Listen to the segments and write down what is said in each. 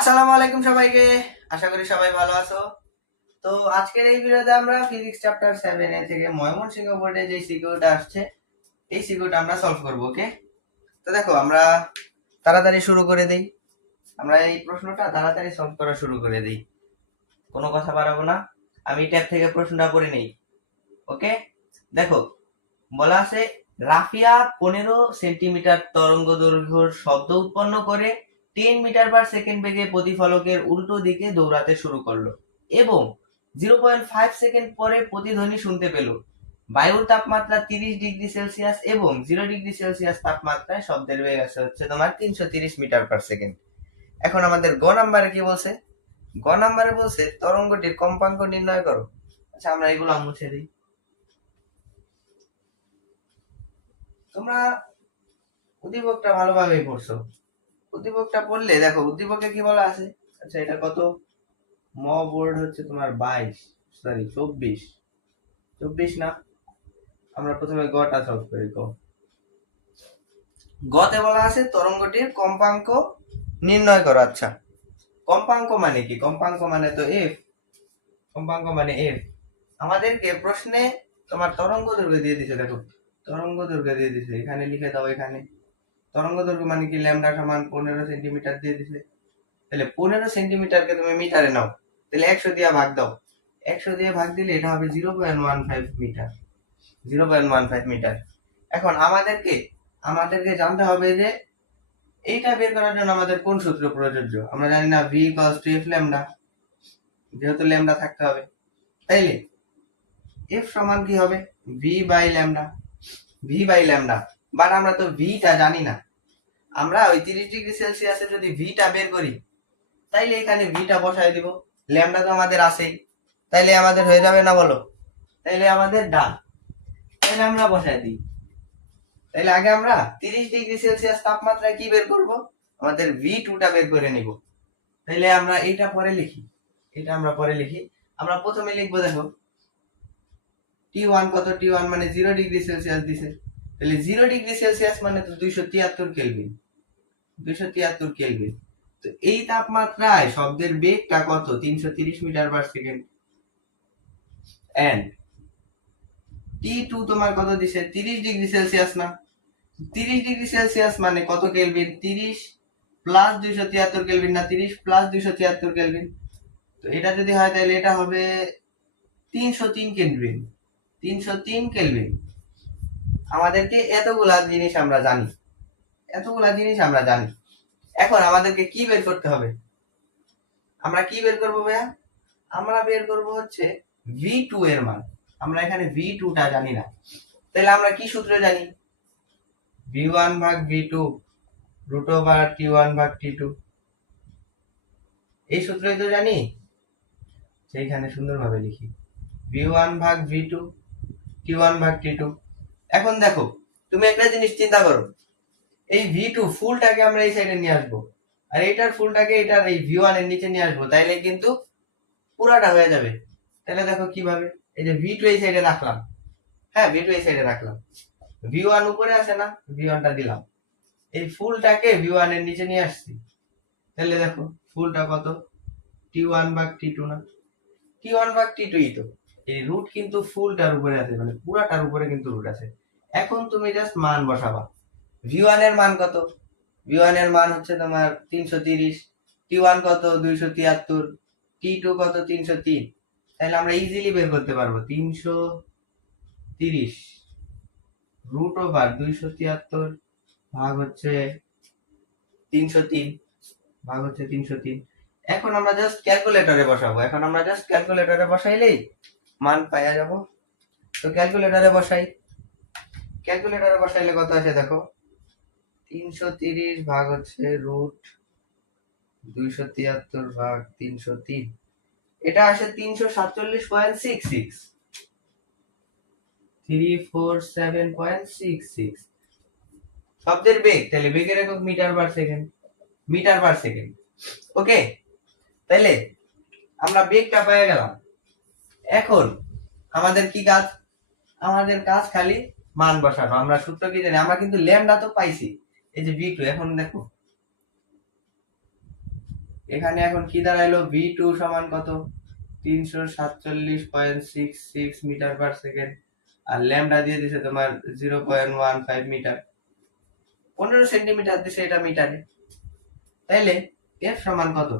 আসসালামু আলাইকুম সবাইকে। আশা করি সবাই ভালো আছো। তো আজকের এই ভিডিওতে আমরা ফিজিক্স চ্যাপ্টার 7 এ থেকে ময়মনসিংহ বোর্ডে যে সিকিউরিটি আসছে এই সিকিউরিটি আমরা সলভ করব। ওকে, তো দেখো আমরা তাড়াতাড়ি শুরু করে দেই। আমরা এই প্রশ্নটা তাড়াতাড়ি সলভ করা শুরু করে দেই, কোনো কথা বাড়াবো না। আমি ট্যাব থেকে প্রশ্নটা করে নেই। ওকে, দেখো বলা আছে রাফিয়া 15 সেন্টিমিটার তরঙ্গ দৈর্ঘ্যের শব্দ উৎপন্ন করে 10 মিটার/সেকেন্ড বেগে প্রতিফলকের উল্টো দিকে দৌড়াতে শুরু করলো এবং 0.5 সেকেন্ড পরে প্রতিধ্বনি শুনতে পেল। বায়ুর তাপমাত্রা 30 ডিগ্রি সেলসিয়াস এবং 0 ডিগ্রি সেলসিয়াস তাপমাত্রায় শব্দের বেগ আছে হচ্ছে তোমার 330 মিটার/সেকেন্ড। এখন আমাদের গ নাম্বারে কি বলছে? গ নাম্বারে বলছে তরঙ্গটির কম্পাঙ্ক নির্ণয় করো। আচ্ছা, আমরা এগুলো মুছে দিই। তোমরা উদ্দীপকটা ভালোভাবেই পড়ছো। উদ্দীপকটা পড়লে দেখো উদ্দীপকে কি বলা আছে। আচ্ছা, এটা কত? ম বোর্ড হচ্ছে তোমার 24 না। আমরা প্রথমে গটা সলভ করি। গতে বলা আছে তরঙ্গটির কম্পাঙ্ক নির্ণয় করো। আচ্ছা, কম্পাঙ্ক মানে কি? কম্পাঙ্ক মানে তো এফ। কম্পাঙ্ক মানে এফ। আমাদেরকে প্রশ্নে তোমার তরঙ্গ দৈর্ঘ্য দিয়ে দিছে। দেখো তরঙ্গ দৈর্ঘ্য দিয়ে দিছে, এখানে লিখে দাও। এখানে তরঙ্গ দৈর্ঘ্য মানে কি? ল্যামডা সমান 15 সেন্টিমিটার দিয়ে দিছে। তাহলে 15 সেন্টিমিটারকে তুমি মিটারে নাও, তাহলে 100 দিয়ে ভাগ দাও। 100 দিয়ে ভাগ দিলে এটা হবে 0.15 মিটার। 0.15 মিটার। এখন আমাদেরকে জানতে হবে যে এইটা বের করার জন্য আমাদের কোন সূত্র প্রযোজ্য। আমরা জানি না V equals to F lambda, যেহেতু ল্যামডা থাকতে হবে। তাইলে এফ সমান কি হবে? V by lambda. V by lambda, but আমরা তো ভিটা জানি না। আমরা ওই 30 ডিগ্রি সেলসিয়াসে যদি ভিটা বের করি তাইলে এখানে ভিটা বসাই দিব। ল্যামডা তো আমাদের আছেই, তাইলে আমাদের হয়ে যাবে না বলো? তাইলে আমাদের ডান। তাইলে আমরা বসাই দিই। তাইলে আগে আমরা 30 ডিগ্রি সেলসিয়াস তাপমাত্রায় কি বের করব? আমাদের ভি2টা বের করে নিব। তাইলে আমরা এটা পরে লিখি। আমরা প্রথমে লিখবো, দেখো টি1 কত? টি1 মানে 0 ডিগ্রি সেলসিয়াস দিছে। তাহলে 0 ডিগ্রি সেলসিয়াস মানে তো 273 কেলভিন। 273 কেলভিন। তো এই তাপমাত্রায় শব্দের বেগটা কত? 330 মিটার/সেকেন্ড। এন্ড টি2 তোমার কত দিছে? 30 ডিগ্রি সেলসিয়াস না? 30 ডিগ্রি সেলসিয়াস মানে কত কেলভিন? 30 প্লাস 273 কেলভিন না? 30 প্লাস 273 কেলভিন। তো এটা যদি হয় তাহলে এটা হবে 303 কেলভিন। 303 কেলভিন। আমাদেরকে এতগুলা জিনিস আমরা জানি। এখন আমাদেরকে কি বের করতে হবে? আমরা কি বের করবো ভাইয়া? আমরা বের করবো হচ্ছে ভি2 এর মান। আমরা এখানে ভি2টা জানি না, তাহলে আমরা কি সূত্র জানি? ভি1 ভাগ ভি2 রুট ওভার টি1 ভাগ টি2। এই সূত্রই তো জানি, সেইখানে সুন্দরভাবে লিখি ভি1 ভাগ ভি2 টি1 ভাগ টি2। এখন দেখো তুমি একটা জিনিস চিন্তা করো, এই ভি2 ফুলটাকে আমরা এই সাইডে নিয়ে আসবো, আর এইটার ফুলটাকে এটার এই ভি1 এর নিচে নিয়ে আসবো, তাইলে কিন্তু পুরাটা হয়ে যাবে। তাহলে দেখো কিভাবে, এই যে ভি2 এই সাইডে রাখলাম। হ্যাঁ, ভি2 এই সাইডে রাখলাম, ভি1 উপরে আছে না? ভি1টা দিলাম, এই ফুলটাকে ভি1 এর নিচে নিয়ে আসছি। তাহলে দেখো ফুলটা কত? টি1 ভাগ টি2 না? টি1 ভাগ টি2ই তো। এই রুট কিন্তু ফুলটার উপরে আছে, মানে পুরাটার উপরে কিন্তু রুট আছে। এখন তুমি জাস্ট মান বসাবা। ভি1 এর মান কত? ভি1 এর মান হচ্ছে তোমার 330, টি1 কত? 273, টি2 কত? 303। তাহলে আমরা ইজিলি বের করতে পারবো 330 রুট ওভার 273 ভাগ হচ্ছে 303 303। এখন আমরা জাস্ট ক্যালকুলেটরে বসাইলেই মান পাওয়া যাব। তো ক্যালকুলেটরে বসাইলে কত আসে দেখো? 330 ভাগ হচ্ছে রুট 273 ভাগ 303, এটা আসে 347.66। 347.66 শব্দের বেগ। তাহলে বেগের একক মিটার/সেকেন্ড। ওকে, তাইলে আমরা বেগটা পেয়ে গেলাম। এখন আমাদের কি কাজ? আমাদের কাজ খালি মান বসানো। আমরা সূত্র কি জানি? আমরা কিন্তু ল্যামডা তো পাইছি, এই যে ভি2। এখন দেখো এখানে এখন কি দাঁড়াইলো, v2 সমান কত, 347.66 মিটার পার সেকেন্ড, আর ল্যামডা দিয়ে দিছে তোমার 0.15 মিটার, 15 সেন্টিমিটার দিছে এটা মিটারে। তাইলে f সমান কত,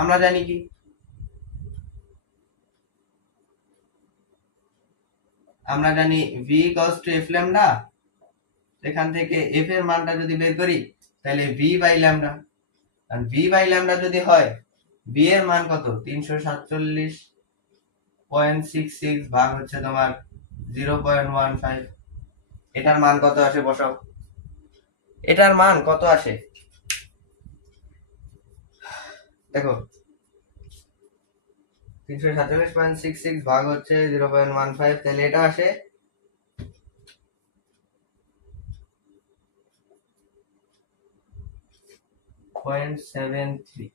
আমরা জানি কি, আমরা জানি v equals to f lambda. এখান থেকে f এর মানটা যদি বের করি তাহলে v বাই ল্যামডা, আর v বাই ল্যামডা যদি হয়, v এর মান কত, 347.66 ভাগ হচ্ছে তোমার 0.15, এটার মান কত আসে বসাও, এটার মান কত আসে দেখো, 347.66 ভাগ হচ্ছে 0.15, তাহলে এটা আসে 0.73,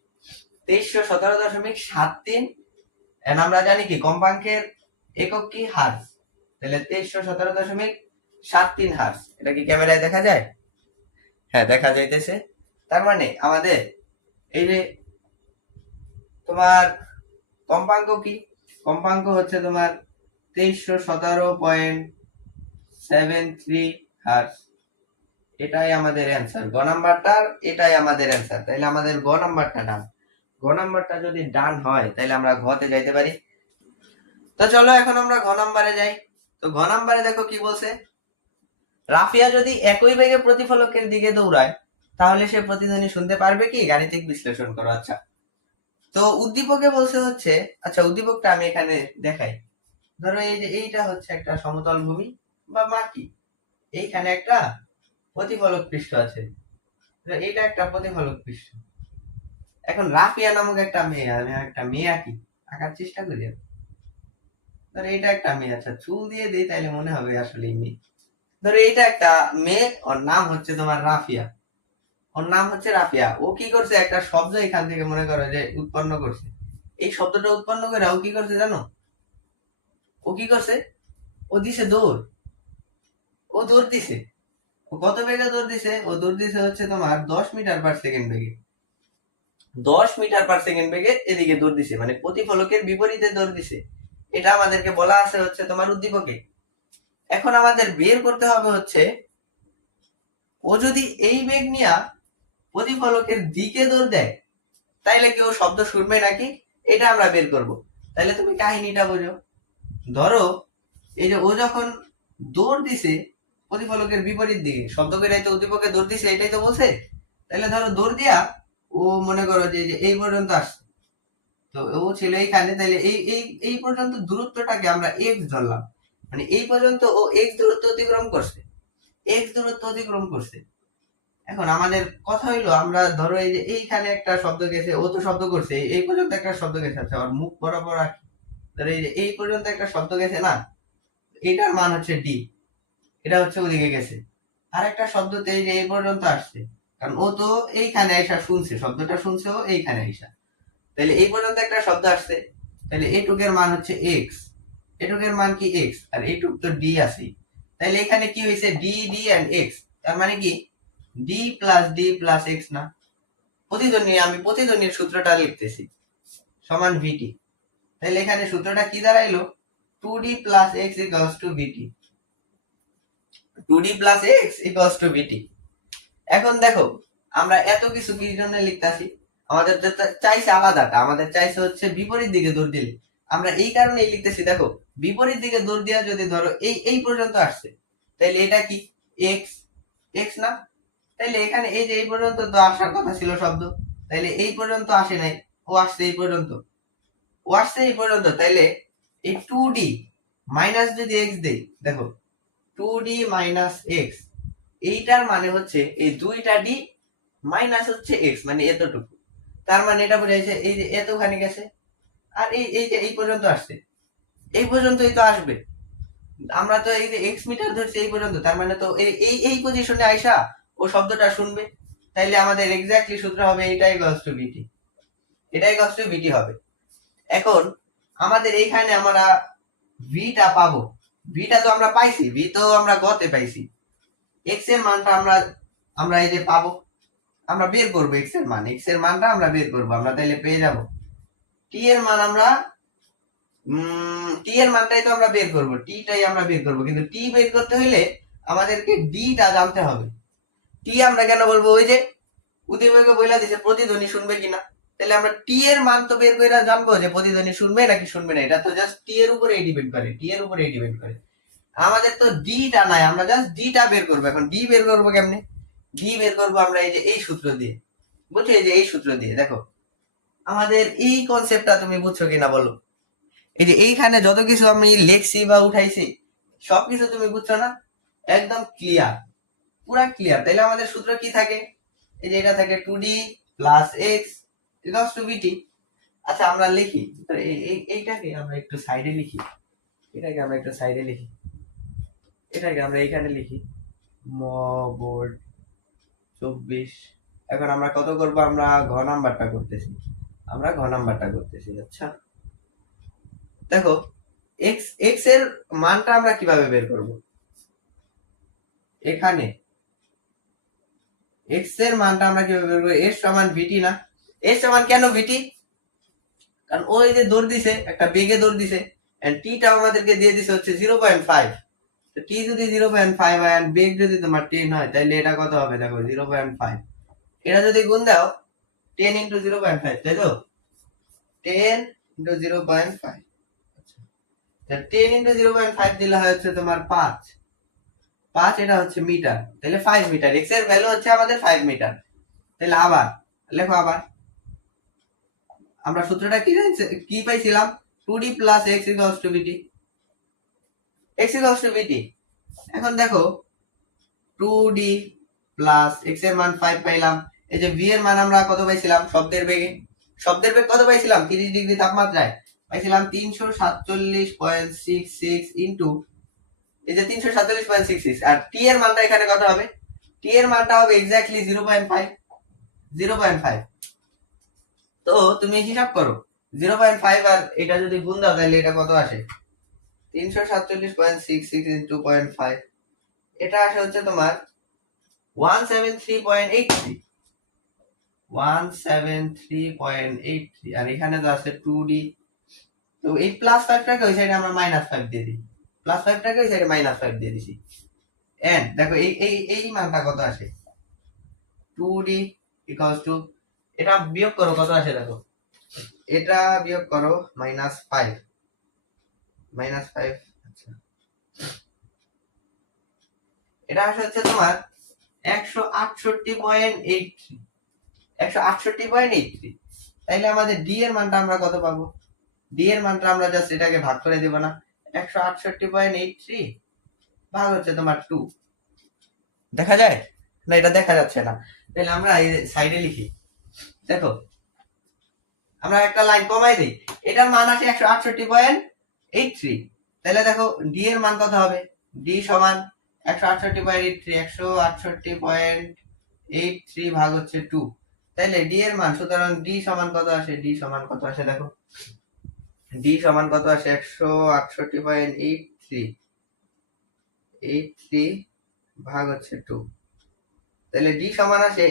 2317.73। এন্ড আমরা জানি কি কম্পাঙ্কের একক কি, হার্জ, তাহলে 2317.73 হার্জ। এটা কি ক্যামেরায় দেখা যায়? হ্যাঁ দেখা যাইতেছে। তার মানে আমাদের এই যে তোমার কম্পাঙ্ক কি, কম্পাঙ্ক হচ্ছে তোমার 2317.73 হার্জ। এটাই আমাদের অ্যান্সার, গ নাম্বারটার এটাই আমাদের অ্যান্সার। তাইলে আমাদের গ নাম্বারটা ডান। গ নাম্বারটা যদি ডান হয় তাহলে আমরা ঘতে যাইতে পারি। তো চলো এখন আমরা ঘ নাম্বারে যাই। তো ঘ নাম্বারে দেখো কি বলছে, রাফিয়া যদি একই বেগে প্রতিফলকের দিকে দৌড়ায় তাহলে সে প্রতিধ্বনি শুনতে পারবে কি, গাণিতিক বিশ্লেষণ করো। আচ্ছা, তো উদ্দীপকে বলছে হচ্ছে, আচ্ছা উদ্দীপকটা আমি এখানে দেখাই। ধরো এই যে এইটা হচ্ছে একটা সমতল ভূমি বা মাটি, এইখানে একটা প্রতিফলক পৃষ্ঠ আছে, এইটা একটা প্রতিফলক পৃষ্ঠ। এখন রাফিয়া নামক একটা মেয়ে, আমি একটা মেয়ে আঁকি, আঁকার চেষ্টা করি। ধরো এইটা একটা মেয়ে, আচ্ছা চুল দিয়ে দিই তাইলে মনে হবে আসলে মেয়ে। ধরো এইটা একটা মেয়ে, ওর নাম হচ্ছে তোমার রাফিয়া, ওর নাম হচ্ছে রাফিয়া। ও কি করছে, একটা শব্দ এখান থেকে মনে করো যে উৎপন্ন করছে। এই শব্দটা উৎপন্ন করে ও কি করছে জানো, ও কি করছে, ও দিছে দৌড়, ও দৌড় দিছে। ও কত বেগে দৌড় দিছে, ও দৌড় দিছে হচ্ছে তোমার 10 মিটার পার সেকেন্ড বেগে। 10 মিটার পার সেকেন্ড বেগে এদিকে দৌড় দিছে, মানে প্রতিফলকের বিপরীতে দৌড় দিছে। এটা আমাদেরকে বলা আছে হচ্ছে তোমার উদ্দীপকে। এখন আমাদের বের করতে হবে হচ্ছে, ও যদি এই বেগ নিয়ে প্রতিফলকের দিকে দৌড় দেয় তাইলে কি ও শব্দ শুনবে নাকি, এটা আমরা বের করব। তাইলে তুমি কাহিনীটা বোঝো। ধরো এই যে ও যখন দৌড় দিছে প্রতিফলকের বিপরীত দিকে, শব্দ করে তো উদ্দীপকে দৌড় দিছে, এটাই তো বলছে। তাহলে ধরো দৌড় দিয়া ও মনে করো যে এই পর্যন্ত আসছে, তো ও ছিল এইখানে, তাহলে এই এই এই পর্যন্ত দূরত্বটাকে আমরা এক্স ধরলাম, মানে এই পর্যন্ত ও এক্স দূরত্ব অতিক্রম করছে, এক্স দূরত্ব অতিক্রম করছে। এখন আমাদের কথা হইলো, আমরা ধরো এই যে এইখানে একটা শব্দ গেছে, ও তো শব্দ করছে, এই পর্যন্ত একটা শব্দ গেছে, আচ্ছা আর মুখ বরাবর রাখি, ধরো এই যে এই পর্যন্ত একটা শব্দ গেছে না, এটার মান হচ্ছে ডি, এটা হচ্ছে ওদিকে গেছে। আর একটা শব্দতে এই যে এই পর্যন্ত আসছে, কারণ ও তো এইখানে আইসা শুনছে, শব্দটা শুনছে ও এইখানে আইসা, তাহলে এই পর্যন্ত একটা শব্দ আসছে, তাহলে এইটুকের মান হচ্ছে এক্স, এটুকের মান কি এক্স, আর এইটুক তো ডি আছে। তাহলে এখানে কি হয়েছে, ডি ডি এন্ড এক্স, তার মানে কি ডি প্লাস এক্স না। প্রতিধ্বনি, আমি প্রতিধ্বনির সূত্রটা লিখতেছি, সমান ভিটি। তাহলে এখানে সূত্রটা কি দাঁড়াইলো, 2d plus X equals to VT, 2d plus X equals to VT. এখন দেখো আমরা এত কিছু কি জন্য লিখতেছি, আমাদের চাইছে আলাদাটা, আমাদের চাইছে হচ্ছে বিপরীত দিকে দৌড় দিলে, আমরা এই কারণেই লিখতেছি। দেখো বিপরীত দিকে দৌড় দেওয়া যদি ধরো এই এই পর্যন্ত আসছে, তাহলে এটা কি এক্স, এক্স না, তাইলে এখানে এই যে এই পর্যন্ত তো আসার কথা ছিল শব্দ, তাইলে এই পর্যন্ত আসে নাই, ও আসছে এই পর্যন্ত, ও আসছে এই পর্যন্ত। তাইলে এই 2d মাইনাস যদি এক্স দেই, দেখো 2d মাইনাস এক্স, এইটার মানে হচ্ছে এই দুইটা ডি মাইনাস হচ্ছে এক্স, মানে এতটুকু। তার মানে এটা বোঝাইছে এই যে এতখানি গেছে, আর এই এই যে এই পর্যন্ত আসছে, এই পর্যন্তই তো আসবে। আমরা তো এই যে এক্স মিটার ধরছি এই পর্যন্ত, তার মানে তো এই এই এই পজিশনে আইসা ও শব্দটা শুনবে। তাইলে আমাদের এক্স্যাক্টলি সূত্র হবে এটাই ইকুয়ালস টু বিটি, এটাই ইকুয়ালস টু বিটি হবে। এখন আমাদের এইখানে আমরা ভিটা পাবো, ভিটা তো আমরা পাইছি, ভি তো আমরা গতে পাইছি, এক্স এর মানটা আমরা আমরা এই যে পাবো, আমরা বের করবো এক্স এর মান, এক্স এর মানটা আমরা বের করবো। আমরা তাইলে পেয়ে যাব টি এর মান আমরা টি এর মানটাই তো আমরা বের করবো, টিটাই আমরা বের করবো, কিন্তু টি বের করতে হইলে আমাদেরকে ডিটা জানতে হবে। টি আমরা কেন বলবো, ওই যে উদীপকে বইলা দিছে প্রতিধ্বনি শুনবে কিনা, তাহলে আমরা টি এর মান তো বের করে জানবো যে প্রতিধ্বনি শুনবে নাকি শুনবে না, এটা তো জাস্ট টি এর উপরেই ডিপেন্ড করে, টি এর উপরেই ডিপেন্ড করে। আমাদের তো ডিটা নাই, আমরা জাস্ট ডিটা বের করবো। এখন ডি বের করবো কেমনে, ডি বের করবো আমরা এই যে এই সূত্র দিয়ে, বুঝছো, এই যে এই সূত্র দিয়ে। দেখো আমাদের এই কনসেপ্টটা তুমি বুঝছো কিনা বলো, এই যে এইখানে যত কিছু আমি লেখছি বা উঠাইছি সবকিছু তুমি বুঝছো না, একদম ক্লিয়ার, পুরা ক্লিয়ার। তাহলে আমাদের সূত্র কি থাকে, এই যে এটা থাকে 2d plus x equals to vt। আচ্ছা আমরা লিখি এইটাকে আমরা একটু সাইডে লিখি, এটাকে আমরা একটু সাইডে লিখি, এটাকে আমরা এখানে লিখি বোর্ড 24। এখন আমরা কত করব, আমরা ঘ নাম্বারটা করতেছি, আমরা ঘ নাম্বারটা করতেছি। আচ্ছা দেখো এক্স এক্স এর মানটা আমরা কিভাবে বের করব, এখানে এক্স এর মানটা আমরা কিভাবে বের করব, এর সমান ভিটি না, এর সমান কেন ভিটি, কারণ ওই যে দৌড় দিছে একটা বেগে দৌড় দিছে, এন্ড টিটা আমাদেরকে দিয়ে দিছে হচ্ছে 0.5। তো টি যদি 0.5 হয় আর বেগ যদি তোমার 10 হয় তাহলে এটা কত হবে, দেখো 0.5, এটা যদি গুণ দাও 10 ইন্টু 0.5, তাই তো 10 ইন্টু 0.5, 10 ইন্টু 0.5 দিলে হচ্ছে তোমার 5, এটা হচ্ছে মিটার, তাহলে 5 মিটার, এক্স এর ভ্যালু হচ্ছে আমাদের 5 মিটার। তাহলে আবার লেখো, আবার আমরা সূত্রটা কি পাইছিলাম, 2d plus x equals to vt, x equals to vt। এখন দেখো 2d প্লাস x এর মান 5 পাইলাম, এই যে v এর মান আমরা কত পাইছিলাম, শব্দের বেগে, শব্দের বেগ কত পাইছিলাম 30 ডিগ্রি তাপমাত্রায় পাইছিলাম 347.66 ইনটু এই যে 347.66, আর t এর মানটা এখানে কত হবে, t এর মানটা হবে এক্স্যাক্টলি 0.5। তো তুমি হিসাব করো 0.5 আর এটা যদি গুণ দাও তাহলে এটা কত আসে, 347.66 ইনটু 0.5, এটা আসে হচ্ছে তোমার 173.83, 173.83। আর এখানে তো আছে 2d, তো এই প্লাস 5টাকে ওই সাইডে আমরা মাইনাস 5 দিয়ে দিই, প্লাস 5টাকে ওই সাইডে মাইনাস 5 দিয়ে দিছি। এন্ড দেখো এই এই এই মানটা কত আসে, 2d ইকুয়ালস টু, এটা বিয়োগ করো কত আসে, দেখো এটা বিয়োগ করো -5, -5। আচ্ছা এটা আসে হচ্ছে তোমার 168.83, 168.83। তাইলে আমাদের ডি এর মানটা আমরা কত পাবো, ডি এর মানটা আমরা জাস্ট এটাকে ভাগ করে দেব না, 168.83 ভাগ হচ্ছে তোমার 2, দেখা যায় না, এটা দেখা যাচ্ছে না, তাহলে আমরা এই সাইডে লিখি। দেখো আমরা একটা লাইন কমাই দিই, এটার মান আসে 168.83, তাহলে দেখো ডি এর মান কত হবে, ডি সমান 168.83, 168.83 ভাগ হচ্ছে 2, তাহলে ডি এর মান, সুতরাং ডি সমান কত আসে, ডি সমান কত আসে, দেখো ডি সমান কত আসে 168.83 ভাগ হচ্ছে 2, তাহলে ডি সমান আসে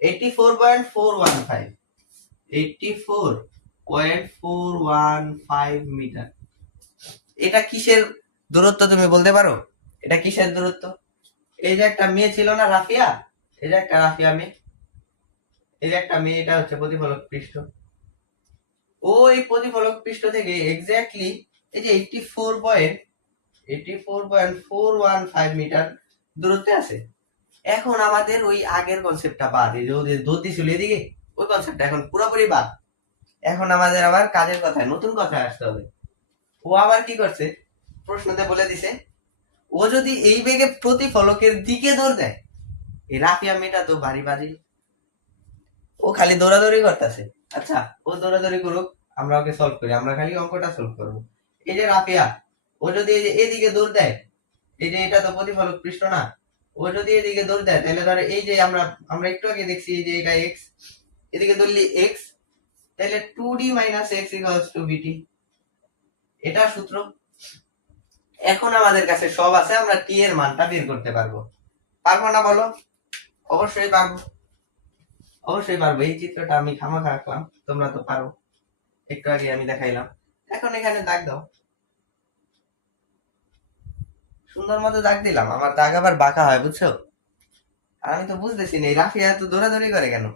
84.415, 84.415 মিটার। এটা কিসের দূরত্ব তুমি বলতে পারো, এটা কিসের দূরত্ব, এই যে একটা মেয়ে ছিল না রাফিয়া, এই যে একটা রাফিয়া মেয়ে, এই যে একটা মেয়ে, এটা হচ্ছে প্রতিফলক পৃষ্ঠ, ওই প্রতিফলক পৃষ্ঠ থেকে এক্স্যাক্টলি এই যে 84.415 মিটার দূরত্বে আছে। এখন আমাদের ওই আগের কনসেপ্টটা বাদ, এই যে ধরতি ছিল এদিকে, ওই কনসেপ্টটা এখন পুরোপুরি বাদ। এখন আমাদের আবার কাজের কথায়, নতুন কথায় আসতে হবে। ও আবার কি করছে, প্রশ্নতে বলে দিছে ও যদি এই বেগে প্রতিফলকের দিকে দৌড় দেয়, এই রাফিয়া মেয়েটা তো ভারী বাজি, ও খালি দৌড়াদৌড়ি করতেছে। আচ্ছা ও দৌড়াদৌড়ি করুক, আমরা ওকে সলভ করি, আমরা খালি অঙ্কটা সলভ করবো। এই যে রাফিয়া, ও যদি এই যে এদিকে দৌড় দেয়, এই যে এটা তো প্রতিফলক পৃষ্ঠ না, ও যদি এদিকে দৌড় দেয় তাহলে ধরো এই যে আমরা আমরা একটু আগে দেখছি যে এটা এক্স, এদিকে ধরলি এক্স, তাহলে 2d minus X equals to VT, এটা সূত্র। এখন আমাদের কাছে সব আছে, আমরা টি এর মানটা বের করতে পারবো, পারবো না বলো, অবশ্যই পারবো। অবশ্যই পারবো। এই চিত্রটা আমি খামাখা আঁকলাম, তোমরা তো পারো, একটু আগে আমি দেখাইলাম। এখন এখানে দাগ দাও, সুন্দর মতো দাগ দিলাম। আমার দাগ আবার বাঁকা হয়, বুঝছো? আর আমি তো বুঝতেছি না এই রাফিয়া এত দৌড়াদৌড়ি করে কেন,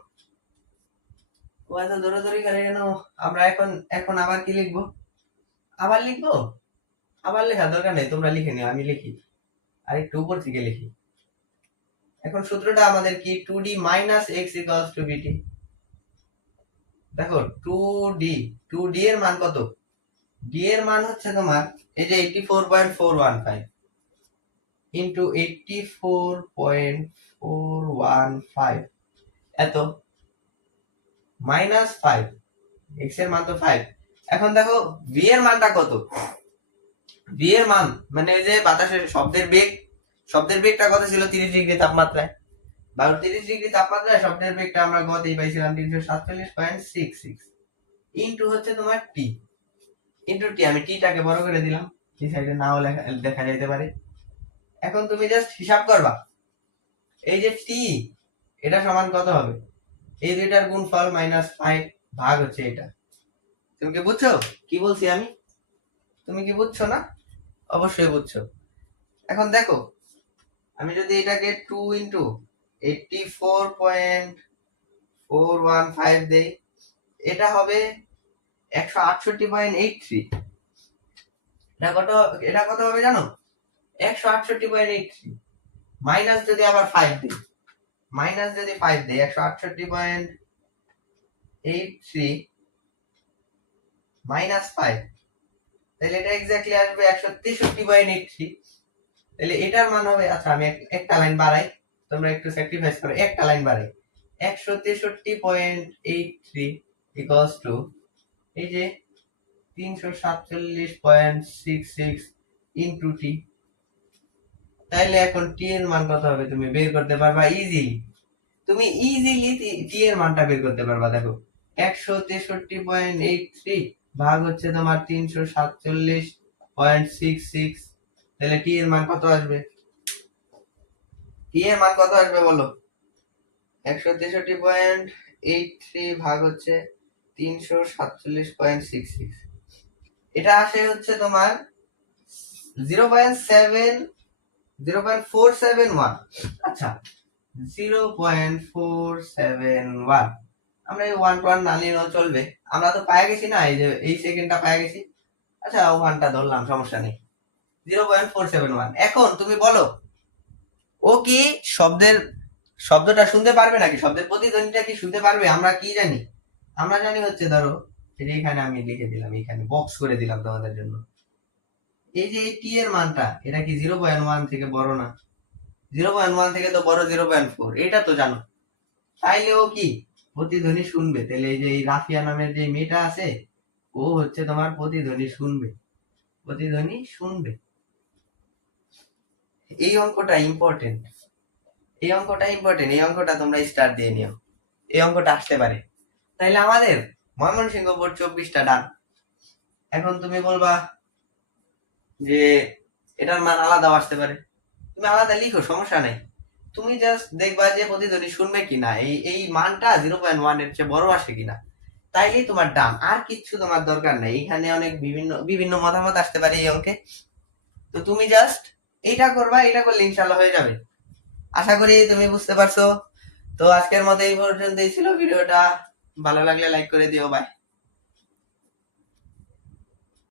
ও এত দৌড়াদৌড়ি করে কেন। আমরা এখন এখন আবার কি লিখবো? আবার লিখবো? আবার লেখার দরকার নেই, তোমরা লিখে নিও, আমি লিখি। আর একটু উপর থেকে লিখি। এখন সূত্রটা আমাদের কি? 2d minus X equals two বিটি। দেখো 2d এর মান কত? d এর মান হচ্ছে তোমার এই যে 84.415 ইন্টু 84.415 এত মাইনাস 5, x এর মান তো 5। এখন দেখো v এর মানটা কত? v এর মান মানে এই যে বাতাসের শব্দের বেগটা কত ছিল? 30 ডিগ্রি তাপমাত্রায়, বা 30 ডিগ্রি তাপমাত্রায় শব্দের বেগটা আমরা কতই পাইছিলাম? 347.66 ইন্টু হচ্ছে তোমার টি। ইন্টু টি, আমি টিটাকে বড় করে দিলাম, এই সাইডে নাও দেখা যাইতে পারে। এখন তুমি জাস্ট হিসাব করবা, এই যে টি এটা সমান কত হবে? এই দুইটার গুণফল মাইনাস 5 ভাগ হচ্ছে এটা। তুমি কি বুঝছো কি বলছি আমি? তুমি কি বুঝছো না? অবশ্যই বুঝছো। এখন দেখো আমি যদি এটাকে 2 ইন্টু 84.415 দেই, এটা হবে 168.83। এটা কত হবে জানো? 168.83 মাইনাস যদি আবার 5 দিই, 168.83 মাইনাস 5, তাহলে এটা এক্স্যাক্টলি আসবে 163.83। তাহলে এটার মান হবে, আচ্ছা আমি একটা লাইন বাড়াই, তোমরা একটু স্যাক্রিফাইস করো, একটা লাইন বাড়াই। 163.83 ইকুয়ালস টু এই যে 347.66 ইনটু টি। তাইলে এখন টি এর মান কত হবে তুমি বের করতে পারবা ইজিলি। তুমি ইজিলি টি এর মানটা বের করতে পারবা। দেখো 163.83 ভাগ হচ্ছে তোমার 347.66, তাহলে টি এর মান কত আসবে? টি এর মান কত আসবে বলো? 163.83 ভাগ হচ্ছে 347.66, এটা আসে হচ্ছে তোমার 0.471। আচ্ছা 0.471, আমরা এই 1 1 না নিলেও চলবে, আমরা তো পায়ে গেছি না, এই যে এই সেকেন্ডটা পায়ে গেছি। আচ্ছা 1টা ধরলাম, সমস্যা নেই। 0.471। এখন তুমি বলো ও কি শব্দটা শুনতে পারবে নাকি? শব্দের প্রতিধ্বনিটা কি শুনতে পারবে? আমরা কি জানি? আমরা জানি হচ্ছে ধরো এখানে আমি লিখে দিলাম, এখানে বক্স করে দিলাম তোমাদের জন্য। এই যে টি এর মানটা এটা কি 0.1 থেকে বড় না? 0.1 থেকে তো বড় 0.4, এটা তো জানো। তাইলে ও কি প্রতিধ্বনি শুনবে। তাহলে এই যে এই রাফিয়া নামের যে মেয়েটা আছে, ও হচ্ছে তোমার প্রতিধ্বনি শুনবে, প্রতিধ্বনি শুনবে। এই অঙ্কটা ইম্পর্টেন্ট, এই অঙ্কটা তোমরা স্টার দিয়ে নিও, এই অঙ্কটা আসতে পারে। তাইলে আমাদের ময়মনসিংহ বোর্ড 24টা ডান। এখন তুমি বলবা যে এটার মান আলাদা আসতে পারে, তুমি আলাদা লিখো, সমস্যা নাই। তুমি জাস্ট দেখবা যে প্রতিধ্বনি শুনবে কিনা, এই মানটা 0.1 এর চেয়ে বড় আসে কিনা, তাইলেই তোমার ডান, আর কিচ্ছু তোমার দরকার নাই। এখানে অনেক বিভিন্ন বিভিন্ন মতামত আসতে পারে এই অঙ্কে, তো তুমি জাস্ট এইটা করবা, এটা করলে ইনশাল্লাহ হয়ে যাবে। আশা করি তুমি বুঝতে পারছো। তো আজকের মতো এই পর্যন্তই ছিল ভিডিওটা, ভালো লাগলে লাইক করে দিও, বাই।